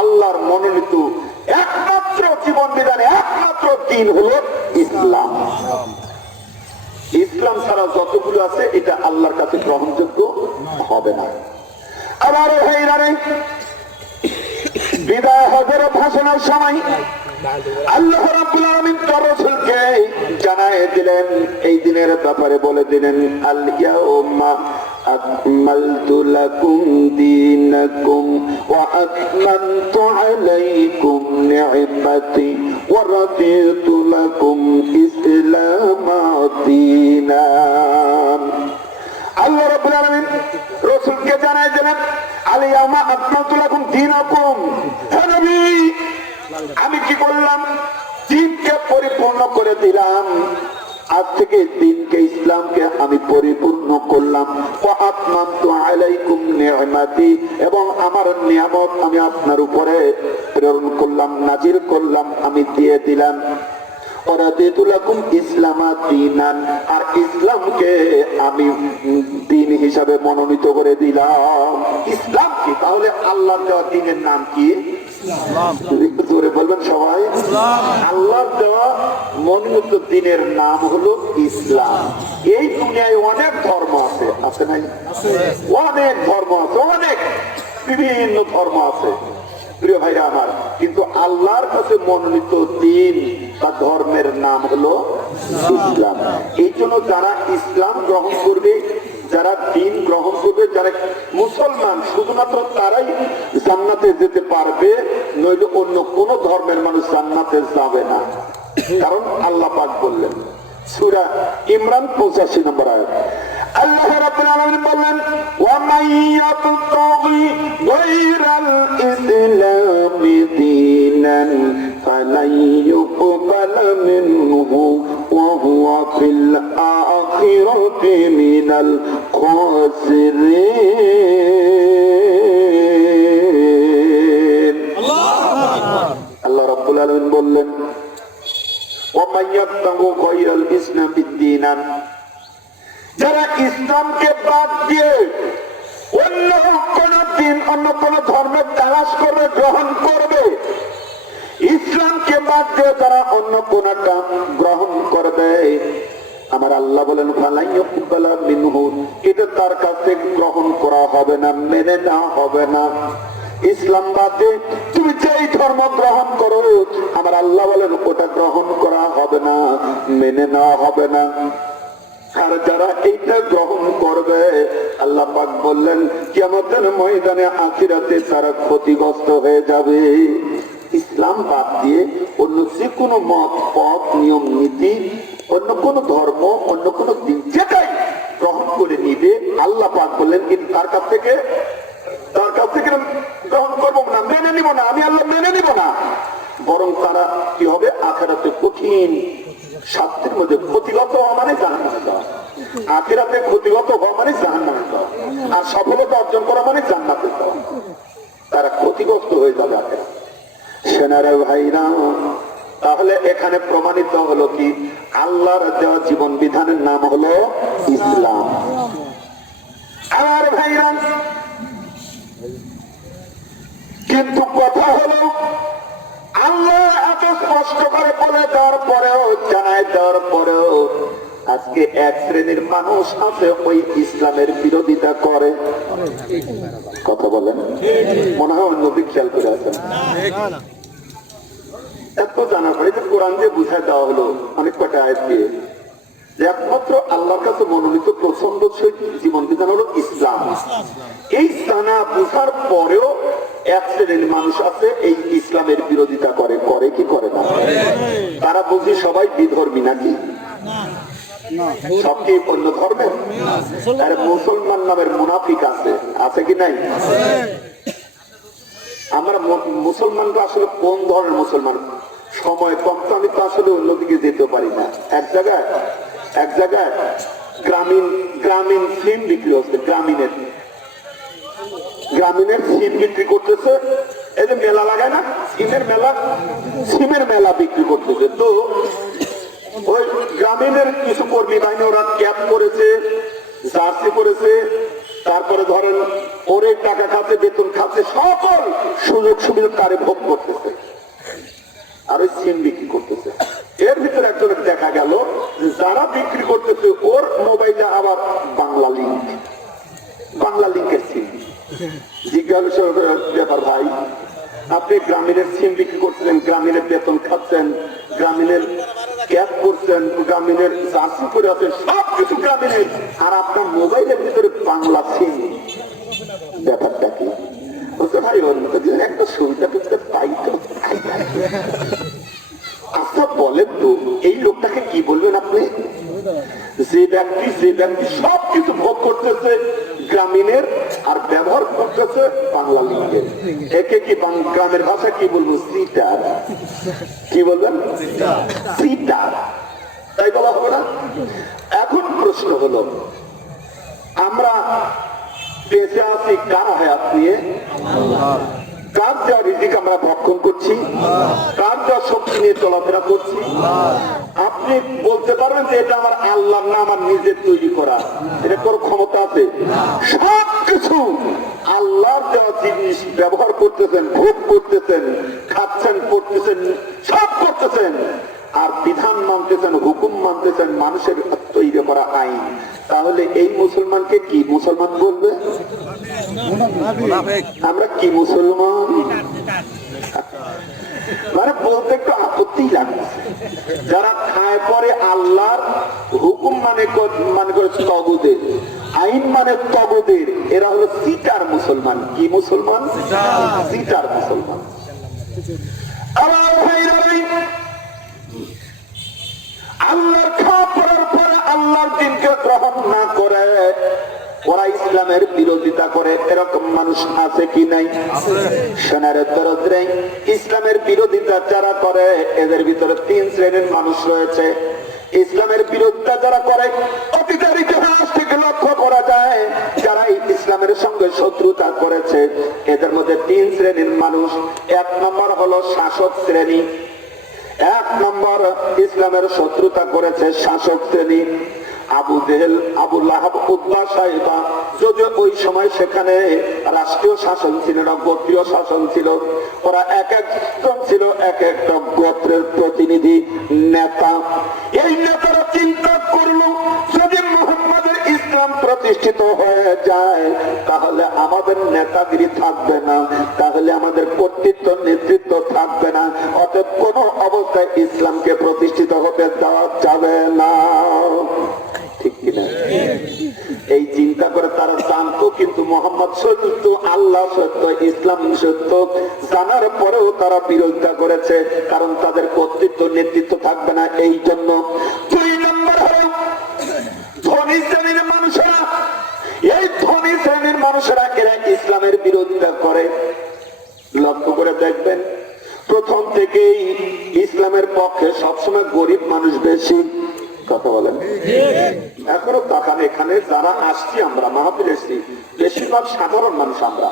আল্লাহর মনোনীত একমাত্র জীবন বিধানে, একমাত্র দিন হলো ইসলাম। ইসলাম ছাড়া যতগুলো আছে, এটা আল্লাহর কাছে গ্রহণযোগ্য হবে না। আবার ভাষণের সময়। জানায় দিলেন, এই দিনের ব্যাপারে বলে দিলেন আল দীনাকুম ওয়া আকমালতু আলাইকুম নি'মাতি ওয়া রাদিতু লাকুম ইসলামা দীনান আল্লাহ রাব্বুল আলামিন রাসূলকে জানায় দিলেন আল ইয়াউমা আকমালতু লাকুম দীনাকুম। হে নবী, আমি কি করলাম? দিনকে পরিপূর্ণ করে দিলাম। আজ থেকে দিনকে ইসলামকে আমি পরিপূর্ণ করলাম। আলাইকুম নিয়ামাতি এবং আমার নিয়ামত আমি আপনার উপরে প্রেরণ করলাম নাজির করলাম আমি দিয়ে দিলাম। আর ইসলামকে আমি দিন হিসাবে মনোনীত করে দিলাম। ইসলাম কি? তাহলে আল্লাহ দেওয়া দিনের নাম কি? বলবেন সবাই। আল্লাহ দেওয়া মনোনীত দিনের নাম হলো ইসলাম। এই দুনিয়ায় অনেক ধর্ম আছে আছে নাই? অনেক ধর্ম আছে অনেক বিভিন্ন ধর্ম আছে। প্রিয় ভাইরা আমার কিন্তু আল্লাহর কাছে মনোনীত দিন বা ধর্মের নাম হলো ইসলাম। এই জন্য যারা ইসলাম গ্রহণ করবে যারা দিন গ্রহণ করবে যারা মুসলমান শুধুমাত্র তারাই জান্নাতে যেতে পারবে নইলে অন্য কোন ধর্মের মানুষ জান্নাতে যাবে না। কারণ আল্লাহ পাক বললেন সুরা ইমরান পঁচাশি নম্বর আয়াত। আল্লাহ রাব্বুল আলামিন বললেন ওয়া ইয়াবতাগি গায়রাল ইসলামি দীনান ফালান ইউকবাল মিনহু ওয়া হুয়া ফিল আখিরাতি মিনাল খাসিরিন। আল্লাহ রাব্বুল আলামিন বললেন যারা ইসলামকে বাদ দিয়ে অন্য কোন দিন, অন্য কোন ধর্মের তালাশ করবে, গ্রহণ করবে, ইসলামকে বাদ দিয়ে যারা অন্য কোন গ্রহণ করবে। আমার আল্লাহ বলেন মিনহুন এটা তার কাছে গ্রহণ করা হবে না, মেনে নেওয়া হবে না। ইসলাম বাদে তুমি যেই ধর্ম গ্রহণ করো, আমার আল্লাহ বলেন, ওটা গ্রহণ করা হবে না, মেনে নেওয়া হবে না। আর যারা এইটা গ্রহণ করবে ময়দানে আখিরাতে তারা ক্ষতিগ্রস্ত হয়ে যাবে। ইসলাম বাদ দিয়ে অন্য যে কোনো মত, পথ, নিয়ম, নীতি, অন্য কোন ধর্ম, অন্য কোন দিন যেটাই গ্রহণ করে নিবে, আল্লাহ পাক বললেন, কিন্তু তার কাছ থেকে তার কাছ থেকে গ্রহণ করব না মেনে নিব না, আমি আল্লাহ মেনে নিব না। বরং তারা কি হবে? আখেরাতে কঠিন শাস্তির মধ্যে ক্ষতিগত হওয়া মানে জাহান্নামে যাওয়া আখেরাতে ক্ষতিগত হওয়া মানে জাহান্নামে যাওয়া আর সফলতা অর্জন করা মানে জান্নাতে তারা ক্ষতিগ্রস্ত হয়ে যাবে আখেরা সেনারা ভাইরা তাহলে এখানে প্রমাণিত হলো কি? আল্লাহর দেওয়া জীবন বিধানের নাম হলো ইসলাম। আর ভাইরা আজকে এক শ্রেণির মানুষ আছে ওই ইসলামের বিরোধিতা করে। কথা বলেন। মনে হয় অন্যদি খেয়াল করে আছেন। এত জানা পড়ে যে কোরআন যে বুঝাই দেওয়া হলো, অনেক কটা আয়াত দিয়ে। যে একমাত্র আল্লাহর কাছে মনোনীত প্রচণ্ড জীবন বিধান হলো ইসলাম। এই জানা বুঝার পরেও এক শ্রেণির মানুষ আছে এই ইসলামের বিরোধিতা করে। করে কি করে না? তারা বুঝি সবাই বিধর্মী নাকি? অন্যদিকে যেতে পারি না। এক জায়গায় এক জায়গায় গ্রামীণ গ্রামীণ সিম বিক্রি হচ্ছে, গ্রামীণের। গ্রামীণের সিম বিক্রি করতেছে, এই যে মেলা লাগায় না, সিমের মেলা সিমের মেলা বিক্রি করতেছে। তো ওই গ্রামীণের কিছু কর্মী বাহিনী ওরা ক্যাপ করেছে, জার্সি করেছে, তারপরে ধরেন ওরে টাকা খাচ্ছে, বেতন খাচ্ছে, সকল সুযোগ সুবিধা তারে ভোগ করতেছে। আর ওই সিম বিক্রি করতেছে। এর ভিতরে একজনের দেখা গেল যারা বিক্রি করতেছে, ওর মোবাইলে আবার বাংলা লিঙ্ক বাংলা লিঙ্কের সিম। জিজ্ঞাসা ব্যাপার, ভাই, আপনি গ্রামীণের সিম বিক্রি করছিলেন গ্রামীণের বেতন খাচ্ছেন, গ্রামীণের করছেন গ্রামীণের চাষি করে আছেন সব কিছু গ্রামীণের। আর আপনার মোবাইলের ভিতরে বাংলা সিম। ব্যাপারটা কি? ভাই মতো যদি একটা সুবিধা টুবিধা পাই তো। আচ্ছা বলেন তো এই লোকটাকে কি বলবেন আপনি? যে ব্যক্তি যে ব্যক্তি সব কিছু ভোগ করতেছে গ্রামীণের আর ব্যবহার করতেছে বাংলা লিঙ্গের। একে কি গ্রামের ভাষা কি বলব? সিটার। কি বলবেন? তাই বলা হবে না? এখন প্রশ্ন হলো, আমরা বেঁচে আছি কার হায়াত নিয়ে? কার যা রিজিক আমরা ভক্ষণ করছি? কার যা শক্তি নিয়ে চলাফেরা করছি? আপনি বলতে পারবেন যে এটা আমার আল্লাহ না আমার নিজের তৈরি করা। এটা কোনো ক্ষমতা আছে? সব কিছু আল্লাহর দেওয়া জিনিস ব্যবহার করতেছেন, ভোগ করতেছেন, খাচ্ছেন, পড়তেছেন, সব করতেছেন। আর বিধান মানতেছেন হুকুম মানতেছেন মানুষের তৈরি করা আইন। তাহলে এই মুসলমানকে কি মুসলমান বলবে? আমরা কি মুসলমান? মানে বলতে একটু আপত্তি লাগছে। যারা খায় পরে আল্লাহর হুকুম মানে মানে করে তগদের আইন মানে তগদের এরা হলো সিটার মুসলমান। কি মুসলমান? সিটার। মুসলমান। আমার ভাইরা ভাই, আল্লাহর খাওয়া পড়ার পরে আল্লাহর দিনকে গ্রহণ না করে ওরা ইসলামের বিরোধিতা করে। এরকম মানুষ আছে কি নাই? সোনার দরদ্রে ইসলামের বিরোধিতা যারা করে এদের ভিতরে তিন শ্রেণির মানুষ রয়েছে। ইসলামের বিরোধিতা যারা করে অতীতের ইতিহাস থেকে লক্ষ্য করা যায় যারা ইসলামের সঙ্গে শত্রুতা করেছে। এদের মধ্যে তিন শ্রেণির মানুষ। এক নম্বর হলো শাসক শ্রেণি। এক নম্বর ইসলামের শত্রুতা করেছে শাসক শ্রেণি। আবু জেহেল, আবু লাহাব সাহেবা। যদিও ওই সময় সেখানে রাষ্ট্রীয় শাসন ছিল না, গোত্রীয় শাসন ছিল। ওরা এক একজন ছিল, এক একটা গোত্রের প্রতিনিধি, নেতা। এই নেতারা চিন্তা করল, যদি মোহাম্মদের ইসলাম প্রতিষ্ঠিত হয়ে যায়, তাহলে আমাদের নেতাগিরি থাকবে না। মোহাম্মদ সত্য, আল্লাহ সত্য, ইসলাম সত্য, জানার পরেও তারা বিরোধিতা করেছে, কারণ তাদের কর্তৃত্ব নেতৃত্ব থাকবে না এই জন্য। দুই নম্বর ধনী শ্রেণির মানুষেরা, এই ধনী শ্রেণির এরা ইসলামের বিরোধিতা করে। লক্ষ্য করে দেখবেন, প্রথম থেকেই ইসলামের পক্ষে সবসময় গরিব মানুষ বেশি। কথা বলেন। এখনও তাকান এখানে যারা আসছি আমরা মাহফিল এসছি বেশিরভাগ সাধারণ মানুষ আমরা।